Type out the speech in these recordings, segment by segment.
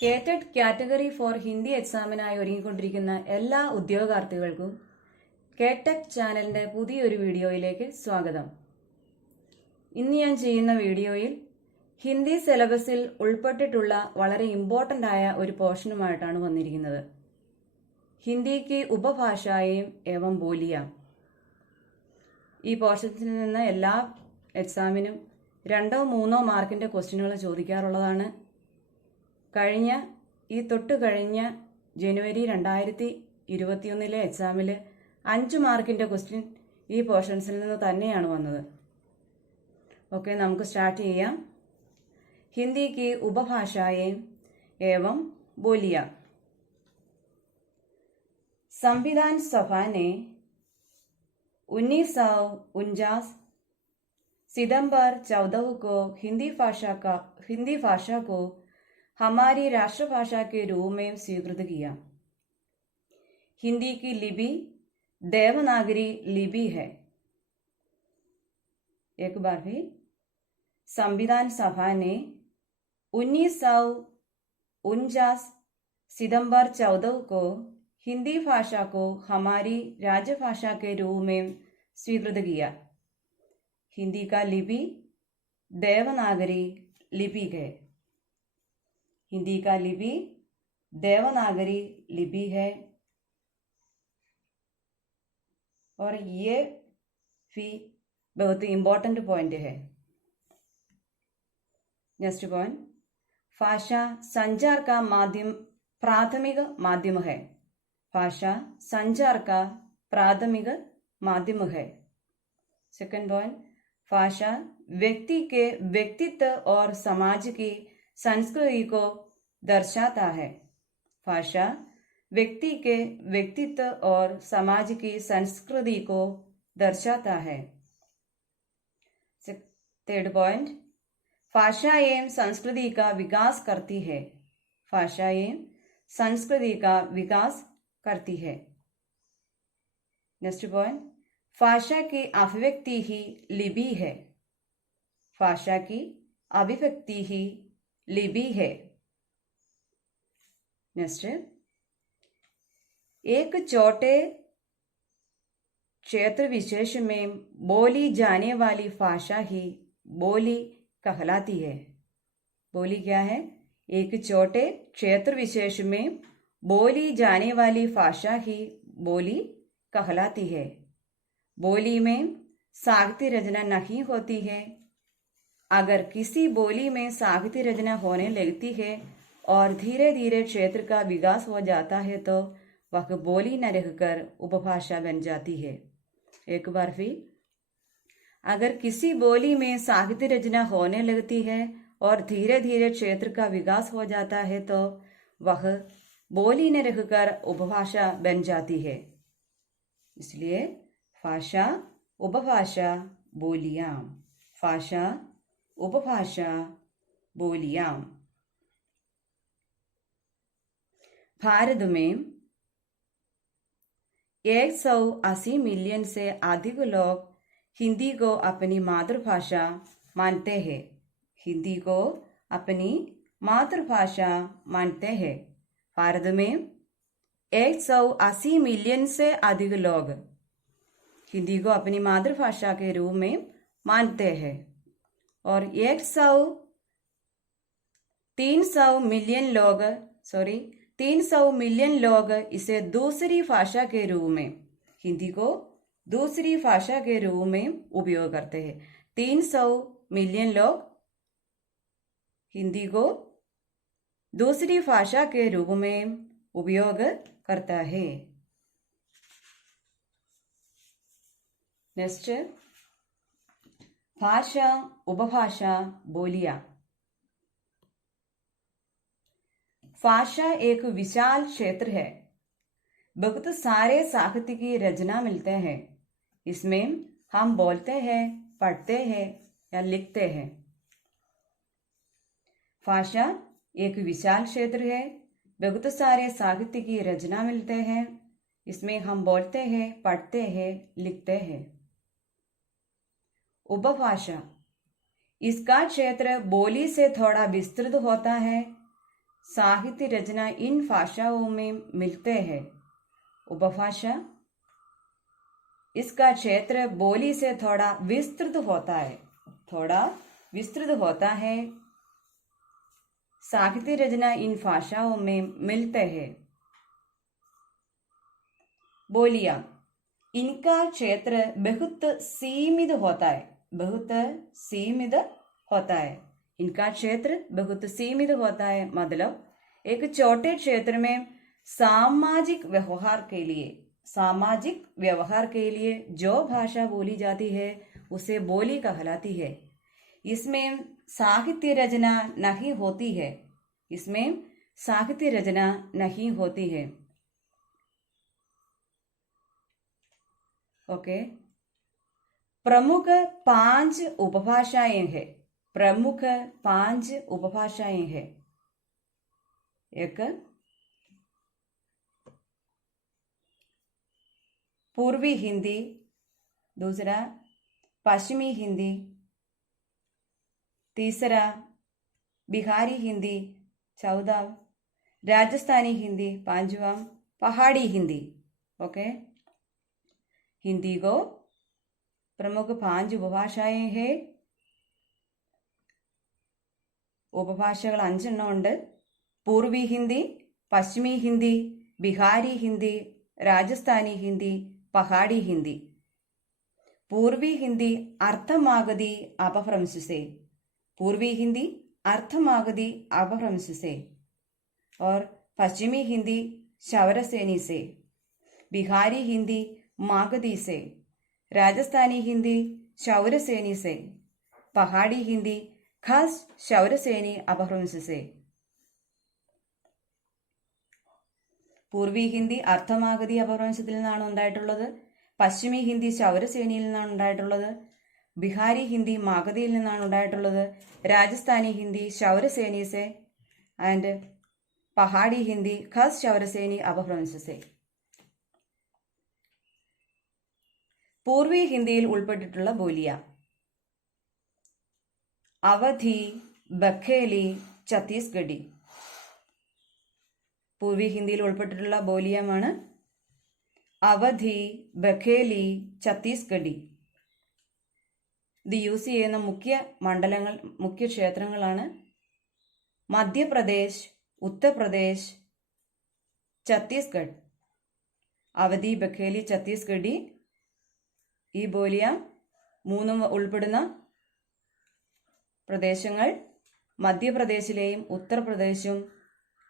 കേറ്റഡ് category four Hindi എക്സാമിനായി ഒരുങ്ങിക്കൊണ്ടിരിക്കുന്ന എല്ലാ ഉദ്യോഗാർത്ഥികൾക്കും കേടെക് ചാനലിന്റെ പുതിയൊരു വീഡിയോയിലേക്ക് സ്വാഗതം. ഇന്ന് ഞാൻ ചെയ്യുന്ന വീഡിയോയിൽ ഹിന്ദി സിലബസിൽ ഉൾപ്പെട്ടിട്ടുള്ള വളരെ ഇമ്പോർട്ടൻ്റ് ആയ ഒരു പോർഷനുമായിട്ടാണ് വന്നിരിക്കുന്നത്. ഹിന്ദിക്ക് ഉപഭാഷായും ഏവം ബോലിയ. ഈ പോർഷനിൽ നിന്ന് എല്ലാ എക്സാമിനും 2-3 മാർക്കിന്റെ ക്വസ്റ്റ്യനുകൾ ചോദിക്കാറുള്ളതാണ്. തൊട്ട് കഴിഞ്ഞ ജനുവരി 2021 എക്സാമിൽ 5 മാർക്കിന്റെ ക്വസ്റ്റ്യൻ ഈ പോർഷൻസിൽ നിന്ന് തന്നെയാണ് വന്നത്. ഓക്കെ, നമുക്ക് സ്റ്റാർട്ട് ചെയ്യാം. हिंदी की उपभाषाएं एवं बोलियां. संविधान सभा ने 1949 सितंबर 14 को हिंदी भाषा को हमारी राष्ट्रभाषा के रूप में स्वीकृत किया. हिंदी की लिपि देवनागरी लिपि है. एक बार भी, संविधान सभा ने 1949 सितंबर 14 को हिंदी भाषा को हमारी राजभाषा के रूप में स्वीकृत किया. हिंदी का लिपि देवनागरी लिपि है. हिंदी का लिपि देवनागरी लिपि है और ये भी बहुत इम्पोर्टेंट पॉइंट है. नेक्स्ट पॉइंट, भाषा संचार का प्राथमिक माध्यम है. भाषा संचार का प्राथमिक माध्यम है. सेकंड पॉइंट, भाषा व्यक्ति के व्यक्तित्व और समाज की संस्कृति को दर्शाता है. भाषा व्यक्ति के व्यक्तित्व और समाज की संस्कृति को दर्शाता है. थर्ड पॉइंट, भाषा एवं संस्कृति का विकास करती है. भाषा एवं संस्कृति का विकास करती है. नेक्स्ट पॉइंट, भाषा की अभिव्यक्ति ही लिपि है. भाषा की अभिव्यक्ति ही लिपि है. नेक्स्ट, एक छोटे क्षेत्र विशेष में बोली जाने वाली भाषा ही बोली कहलाती है. बोली क्या है? एक छोटे क्षेत्र विशेष में बोली जाने वाली भाषा ही बोली कहलाती है. बोली में साहित्य रचना नहीं होती है. अगर किसी बोली में साहित्य रचना होने लगती है और धीरे धीरे क्षेत्र का विकास हो जाता है तो वह बोली न रहकर उपभाषा बन जाती है. एक बार फिर, अगर किसी बोली में साहित्य रचना होने लगती है और धीरे धीरे क्षेत्र का विकास हो जाता है तो वह बोली न रहकर उपभाषा बन जाती है. इसलिए भाषा उपभाषा बोलियां. भाषा उपभाषा बोलियां. भारत में 180 मिलियन से अधिक लोग हिंदी को अपनी मातृभाषा मानते हैं. हिंदी को अपनी मातृभाषा मानते हैं. भारत में 180 मिलियन से अधिक लोग हिंदी को अपनी मातृभाषा के रूप में मानते हैं और 300 मिलियन लोग इसे दूसरी भाषा के रूप में, हिंदी को दूसरी भाषा के रूप में उपयोग करते हैं. 300 मिलियन लोग हिंदी को दूसरी भाषा के रूप में उपयोग करता है. नेक्स्ट, भाषा उपभाषा बोलियां. भाषा एक विशाल क्षेत्र है. बहुत सारे साहित्य की रचना मिलते हैं. इसमें हम बोलते हैं, पढ़ते हैं या लिखते हैं. भाषा एक विशाल क्षेत्र है. बहुत सारे साहित्य की रचना मिलते हैं. इसमें हम बोलते हैं, पढ़ते हैं, लिखते हैं. उपभाषा, इसका क्षेत्र बोली से थोड़ा विस्तृत होता है. साहित्य रचना इन भाषाओं में मिलते हैं। उपभाषा, इसका क्षेत्र बोली से थोड़ा विस्तृत होता है, थोड़ा विस्तृत होता है। साहित्य रचना इन भाषाओं में मिलते हैं। बोलियां, इनका क्षेत्र बहुत सीमित होता है, बहुत सीमित होता है। इनका क्षेत्र बहुत सीमित होता है मतलब एक छोटे क्षेत्र में सामाजिक व्यवहार के लिए जो भाषा बोली जाती है उसे बोली कहलाती है। इसमें साहित्य रचना नहीं होती है, इसमें साहित्य रचना नहीं होती है। ओके, प्रमुख 5 उपभाषाएं हैं, प्रमुख 5 उपभाषाएं हैं। एक पूर्वी हिंदी, दूसरा पश्चिमी हिंदी, तीसरा बिहारी हिंदी, चौथा राजस्थानी हिंदी, पांचवा पहाड़ी हिंदी। ओके, हिंदी को प्रमुख 5 ഉപഭാഷാएं हैं। ഉപഭാഷകൾ 5 എണ്ണം ഉണ്ട്. പൂർവി ഹിന്ദി, പശ്ചിമി ഹിന്ദി, ബിഹാരി ഹിന്ദി, രാജസ്ഥാനി ഹിന്ദി, പഹാടി ഹിന്ദി. पूर्वी हिंदी अर्थमागधी अपभ्रंश से, पूर्वी हिंदी अर्थमागधी अपभ्रंश से, और पश्चिमी हिंदी शवरसेनी से, बिहारी हिंदी मागधी से, राजस्थानी हिंदी शौरसेनी से, पहाड़ी हिंदी खास शौरसेनी अपभ्रंश से. പൂർവി ഹിന്ദി അർത്ഥമാഗതി അപഭ്രംശത്തിൽ നിന്നാണ് ഉണ്ടായിട്ടുള്ളത്. പശ്ചിമി ഹിന്ദി ശൗരസേനിയിൽ നിന്നാണ് ഉണ്ടായിട്ടുള്ളത്. ബിഹാരി ഹിന്ദി മാഗധിയിൽ നിന്നാണ് ഉണ്ടായിട്ടുള്ളത്. രാജസ്ഥാനി ഹിന്ദി ശൗരസേനി സെ ആൻഡ് പഹാടി ഹിന്ദി ഖാസ് ശൗരസേനി അപഭ്രംശ സെ. പൂർവി ഹിന്ദിയിൽ ഉൾപ്പെട്ടിട്ടുള്ള ബോലിയ അവധി, ബഖേലി, ഛത്തീസ്ഗഡി. പൂർവി ഹിന്ദിയിൽ ഉൾപ്പെട്ടിട്ടുള്ള ബോലിയമാണ് അവധി, ബഖേലി, ഛത്തീസ്ഗഡി. ഇത് യൂസ് ചെയ്യുന്ന മുഖ്യ ക്ഷേത്രങ്ങളാണ് മധ്യപ്രദേശ്, ഉത്തർപ്രദേശ്, ഛത്തീസ്ഗഡ്. അവധി, ബഖേലി, ഛത്തീസ്ഗഡി. ഈ ബോലിയ 3 ഉൾപ്പെടുന്ന പ്രദേശങ്ങൾ മധ്യപ്രദേശിലെയും ഉത്തർപ്രദേശും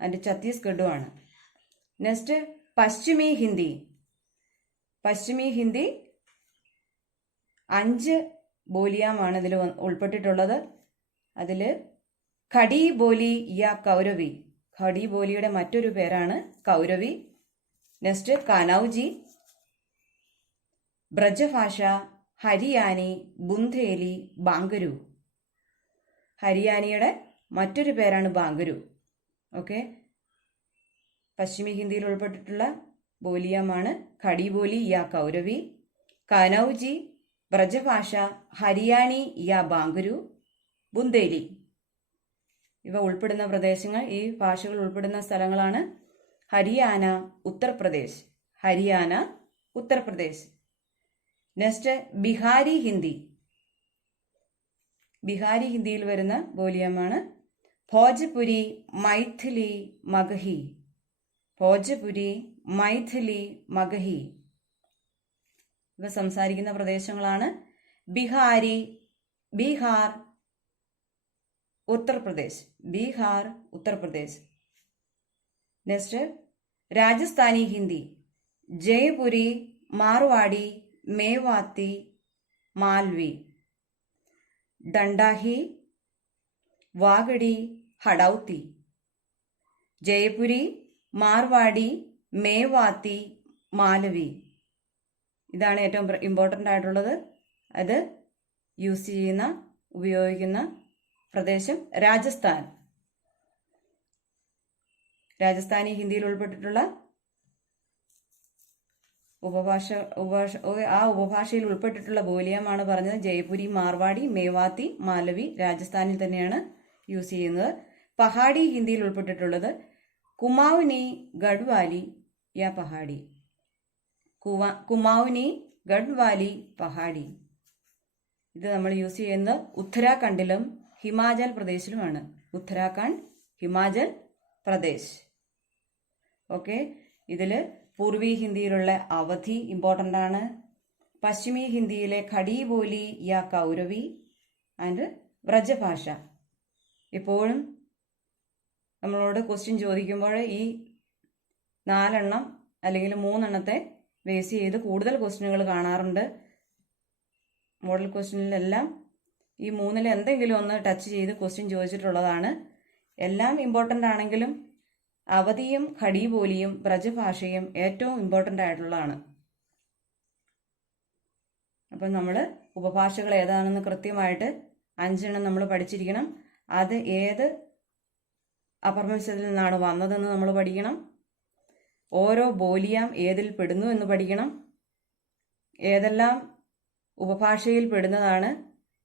ആൻഡ് ഛത്തീസ്ഗഡുമാണ്. നെക്സ്റ്റ് പശ്ചിമി ഹിന്ദി. പശ്ചിമി ഹിന്ദി 5 ബോലിയാമാണ് ഇതിൽ ഉൾപ്പെട്ടിട്ടുള്ളത്. അതിൽ ഖടി ബോലി യാ കൗരവി, ഖടി ബോലിയുടെ മറ്റൊരു പേരാണ് കൗരവി. നെക്സ്റ്റ് കനൌജി, ബ്രജഭാഷ, ഹരിയാനി, ബുന്ധേലി, ബാങ്കരു. ഹരിയാനിയുടെ മറ്റൊരു പേരാണ് ബാങ്കരു. ഓക്കെ, പശ്ചിമി ഹിന്ദിയിൽ ഉൾപ്പെട്ടിട്ടുള്ള ബോലിയമാണ് ഖടി ബോലി യാ കൗരവി, കനൌജി, ബ്രജഭാഷ, ഹരിയാനി യാ ബാങ്കരു, ബുന്ദേലി. ഇവ ഉൾപ്പെടുന്ന പ്രദേശങ്ങൾ, ഈ ഭാഷകൾ ഉൾപ്പെടുന്ന സ്ഥലങ്ങളാണ് ഹരിയാന, ഉത്തർപ്രദേശ്. ഹരിയാന, ഉത്തർപ്രദേശ്. നെക്സ്റ്റ് ബിഹാരി ഹിന്ദി. ബിഹാരി ഹിന്ദിയിൽ വരുന്ന ബോലിയമാണ് ഭോജ്പുരി, മൈഥിലി, മഗഹി. ഭോജ്പുരി, മൈഥിലി, മഗഹി. ഇവ സംസാരിക്കുന്ന പ്രദേശങ്ങളാണ് ബിഹാരി, ബീഹാർ, ഉത്തർപ്രദേശ്. ബീഹാർ, ഉത്തർപ്രദേശ്. നെക്സ്റ്റ് രാജസ്ഥാനി ഹിന്ദി. ജയ്പുരി, മാർവാടി, മേവാത്തി, മാൽവി. ഡണ്ടാഹി, വാഗടി, ഹഡൌത്തി. ജയ്പുരി, മാർവാടി, മേവാത്തി, മാലവി. ഇതാണ് ഏറ്റവും ഇമ്പോർട്ടൻ്റ് ആയിട്ടുള്ളത്. അത് ഉപയോഗിക്കുന്ന പ്രദേശം രാജസ്ഥാൻ. രാജസ്ഥാനി ഹിന്ദിയിൽ ഉൾപ്പെട്ടിട്ടുള്ള ഉപഭാഷയിൽ ഉൾപ്പെട്ടിട്ടുള്ള ബോലിയമാണ് പറഞ്ഞത്. ജയ്പുരി, മാർവാടി, മേവാത്തി, മാലവി രാജസ്ഥാനിൽ തന്നെയാണ് യൂസ് ചെയ്യുന്നത്. പഹാഡി ഹിന്ദിയിൽ ഉൾപ്പെട്ടിട്ടുള്ളത് കുമാവുനി, ഗഡ്വാലി യാ പഹാഡി. കുമാവുനി, ഗഡ്വാലി, പഹാഡി. ഇത് നമ്മൾ യൂസ് ചെയ്യുന്നത് ഉത്തരാഖണ്ഡിലും ഹിമാചൽ പ്രദേശിലുമാണ്. ഉത്തരാഖണ്ഡ്, ഹിമാചൽ പ്രദേശ്. ഓക്കെ, ഇതിൽ പൂർവി ഹിന്ദിയിലുള്ള അവധി ഇമ്പോർട്ടൻ്റ് ആണ്. പശ്ചിമി ഹിന്ദിയിലെ ഖടി ബോലി യാ കൗരവി ആൻഡ് വ്രജഭാഷ. എപ്പോഴും നമ്മളോട് ക്വസ്റ്റ്യൻ ചോദിക്കുമ്പോൾ ഈ 4 അല്ലെങ്കിൽ 3 ബേസ് ചെയ്ത് കൂടുതൽ ക്വസ്റ്റ്യനുകൾ കാണാറുണ്ട്. മോഡൽ ക്വസ്റ്റ്യനിലെല്ലാം ഈ 3 എന്തെങ്കിലും ഒന്ന് ടച്ച് ചെയ്ത് ക്വസ്റ്റ്യൻ ചോദിച്ചിട്ടുള്ളതാണ്. എല്ലാം ഇമ്പോർട്ടൻ്റ് ആണെങ്കിലും അവധിയും ഖടി ബോലിയും വ്രജഭാഷയും ഏറ്റവും ഇമ്പോർട്ടൻ്റ് ആയിട്ടുള്ളതാണ്. അപ്പം നമ്മൾ ഉപഭാഷകൾ ഏതാണെന്ന് കൃത്യമായിട്ട് 5 നമ്മൾ പഠിച്ചിരിക്കണം. അത് ഏത് അപഭ്രംശത്തിൽ നിന്നാണ് വന്നതെന്ന് നമ്മൾ പഠിക്കണം. ഓരോ ബോലിയാം ഏതിൽ പെടുന്നു എന്ന് പഠിക്കണം. ഏതെല്ലാം ഉപഭാഷയിൽ പെടുന്നതാണ്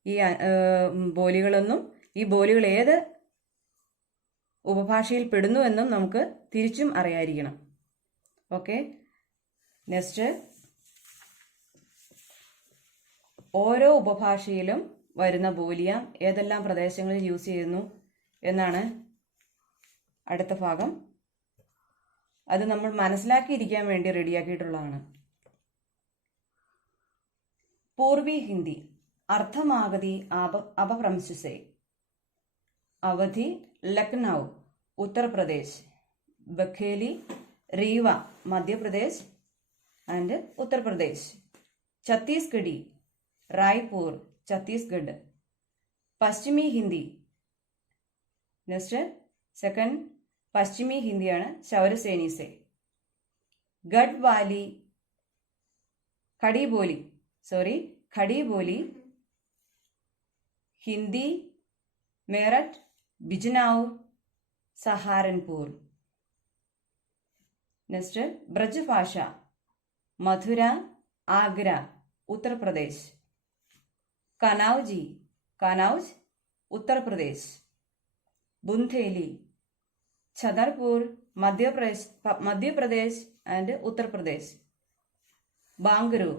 ഈ ബോലികളെന്നും ഈ ബോലികൾ ഏത് ഉപഭാഷയിൽ പെടുന്നു എന്നും നമുക്ക് തിരിച്ചും അറിയാതിരിക്കണം. ഓക്കെ, നെക്സ്റ്റ്, ഓരോ ഉപഭാഷയിലും വരുന്ന ബോലിയാം ഏതെല്ലാം പ്രദേശങ്ങളിൽ യൂസ് ചെയ്യുന്നു എന്നാണ് അടുത്ത ഭാഗം. അത് നമ്മൾ മനസ്സിലാക്കിയിരിക്കാൻ വേണ്ടി റെഡിയാക്കിയിട്ടുള്ളതാണ്. പൂർവി ഹിന്ദി അർദ്ധമാഗതി അപഭ്രംശസെ. Awadhi Lucknow Uttar Pradesh, Bagheli Rewa Madhya Pradesh and Uttar Pradesh. Chhattisgarhi Raipur Chhattisgarh. Pashchimi Hindi, next second Pashchimi ഹിന്ദിയാണ് Shauraseni. Garhwali Khari Boli Hindi Meerut, Bijnor, Saharanpur. Next Brajbhasha Mathura, Agra, Uttar Pradesh. Kannauj Uttar Pradesh. Bundeli Chhatarpur Madhya Pradesh and Uttar Pradesh. Bangaru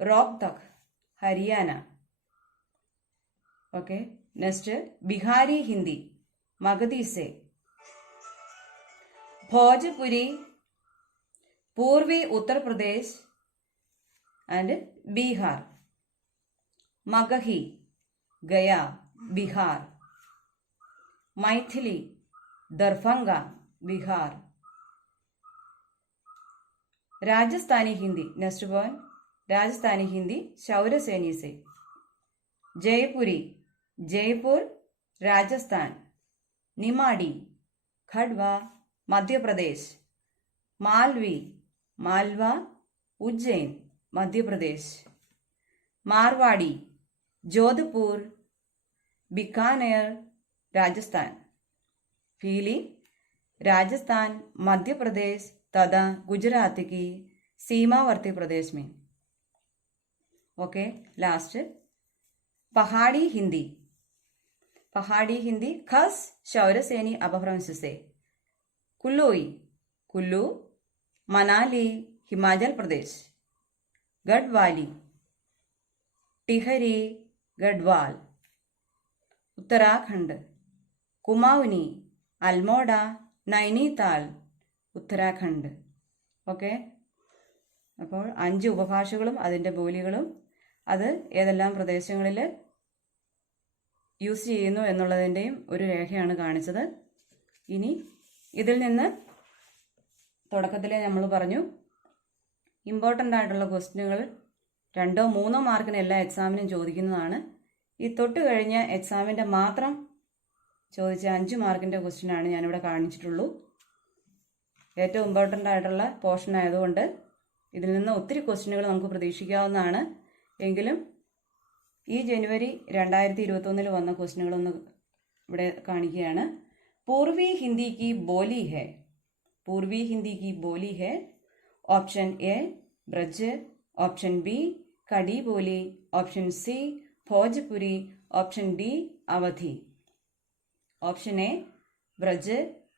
Rohtak Haryana. Okay, next Bihari Hindi Magadhi സെ. Bhojpuri Purvi Uttar Pradesh and Bihar. Magahi Gaya Bihar. Maithili Darbhanga Bihar. Rajasthani Hindi, next point, Rajasthani Hindi Shauraseni സെ. ജയ്പുരി ജയ്പൂർ രാജസ്ഥാൻ. നിമാടി ഖഡ്വ മധ്യപ്രദേശ്. മാൽവ ഉജ്ജൈൻ മധ്യപ്രദേശ്. മാർവാടി जोधपुर बीकानेर राजस्थान. फीली राजस्थान मध्य प्रदेश तथा गुजरात की सीमावर्ती प्रदेश में. ओके, लास्ट पहाड़ी हिंदी खस शौरसेनी अपभ्रंश से. कुल्लू मनाली हिमाचल प्रदेश. गढ़वाली टिहरी गढ़वाल उत्तराखंड. कुमाऊनी अल्मोड़ा नैनीताल उत्तराखंड. ഓക്കെ, അപ്പോൾ 5 ഉപഭാഷകളും അതിൻ്റെ ബോലികളും അത് ഏതെല്ലാം പ്രദേശങ്ങളിൽ യൂസ് ചെയ്യുന്നു എന്നുള്ളതിൻ്റെയും ഒരു രേഖയാണ് കാണിച്ചത്. ഇനി ഇതിൽ നിന്ന് തുടക്കത്തിലേ നമ്മൾ പറഞ്ഞു ഇമ്പോർട്ടൻ്റ് ആയിട്ടുള്ള ക്വസ്റ്റ്യനുകൾ 2 or 3 മാർക്കിന് എല്ലാ എക്സാമിനും ചോദിക്കുന്നതാണ്. ഈ തൊട്ട് കഴിഞ്ഞ എക്സാമിൻ്റെ മാത്രം ചോദിച്ച 5 മാർക്കിൻ്റെ ക്വസ്റ്റ്യനാണ് ഞാനിവിടെ കാണിച്ചിട്ടുള്ളൂ. ഏറ്റവും ഇമ്പോർട്ടൻ്റ് ആയിട്ടുള്ള പോർഷൻ ആയതുകൊണ്ട് ഇതിൽ നിന്ന് ഒത്തിരി ക്വസ്റ്റ്യനുകൾ നമുക്ക് പ്രതീക്ഷിക്കാവുന്നതാണ്. എങ്കിലും ഈ ജനുവരി 2021 വന്ന ക്വസ്റ്റ്യനുകളൊന്ന് ഇവിടെ കാണിക്കുകയാണ്. പൂർവി ഹിന്ദി की बोली है. Option A Braj, option B Khari Boli, option C Bhojpuri, option D Awadhi. Option A Braj,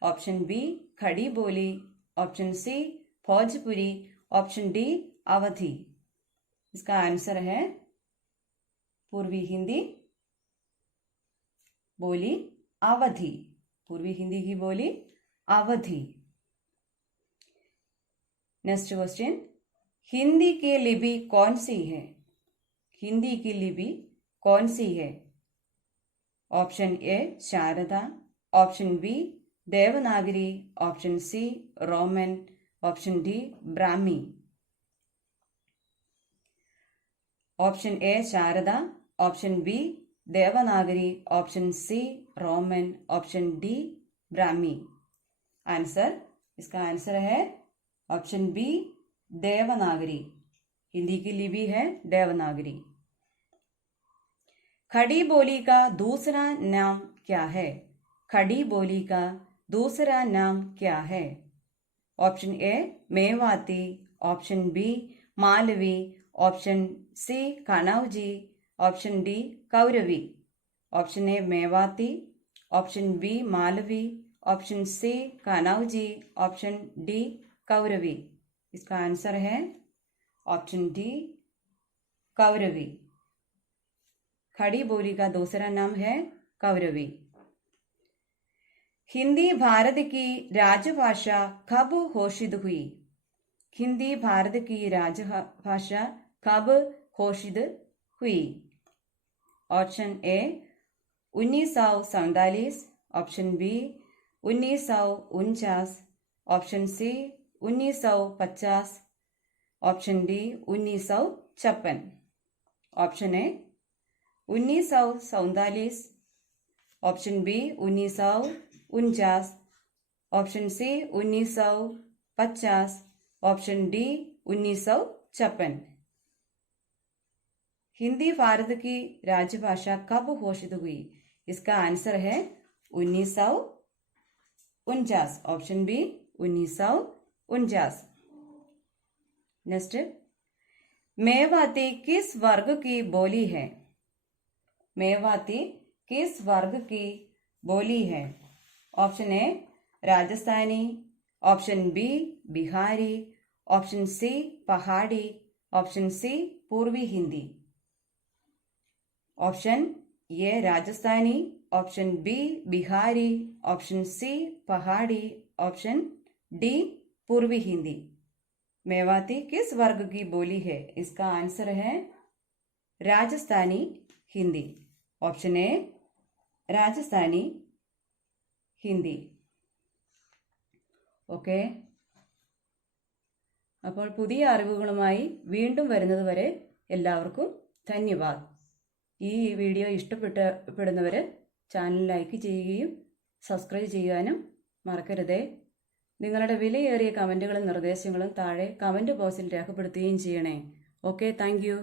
option B Khari Boli, option C Bhojpuri, option D Awadhi. इसका आंसर है पूर्वी हिंदी बोली अवधी। पूर्वी हिंदी की बोली अवधी। नेक्स्ट क्वेश्चन, हिंदी की लिपि कौन सी है? हिंदी की लिपि कौन सी है? Option A Sharada, option B Devanagari, option C Roman, option D Brahmi. Option A Sharada, option B Devanagari, option C Roman, option D Brahmi. Answer, इसका आंसर है ऑप्शन बी देवनागरी। हिंदी की लिपि है देवनागरी। खड़ी बोली का दूसरा नाम क्या है? खड़ी बोली का दूसरा नाम क्या है? Option A Mewati, option B Malvi, option C Kannauji, option D Kauravi. Option A Mewati, option B Malvi, option C Kannauji, option D Kauravi. इसका आंसर है ऑप्शन डी कौरवी। खड़ी बोली का दूसरा नाम है कौरवी। हिंदी भारत की राजभाषा कब घोषित हुई? हिंदी भारत की राजभाषा कब घोषित हुई? Option A 1947, option B 1949, option C 1950, option D 1956। Option A 1947, option B 1949, option C 1950, option D 1956। Hindi Bharat की राजभाषा कब घोषित हुई? इसका आंसर है 1949, ऑप्शन बी 1949। नेक्स्ट, मेवाती किस वर्ग की बोली है? मेवाती किस वर्ग की बोली है? Option A Rajasthani, option B Bihari, option C Pahari, option C Purvi Hindi. Option A Rajasthani, option B Bihari, option C Pahari, option D पूर्वी हिंदी। मेवाती किस वर्ग की बोली है? इसका आंसर है राजस्थानी हिंदी। ऑप्शन ए രാജസ്ഥാനി ഹിന്ദി. ഓക്കെ, അപ്പോൾ പുതിയ അറിവുകളുമായി വീണ്ടും വരുന്നത് വരെ എല്ലാവർക്കും ധന്യവാദ്. ഈ വീഡിയോ ഇഷ്ടപ്പെടുന്നവർ ചാനൽ ലൈക്ക് ചെയ്യുകയും സബ്സ്ക്രൈബ് ചെയ്യാനും മറക്കരുതേ. നിങ്ങളുടെ വിലയേറിയ കമൻറ്റുകളും നിർദ്ദേശങ്ങളും താഴെ കമൻറ്റ് ബോക്സിൽ രേഖപ്പെടുത്തുകയും ചെയ്യണേ. Okay, thank you.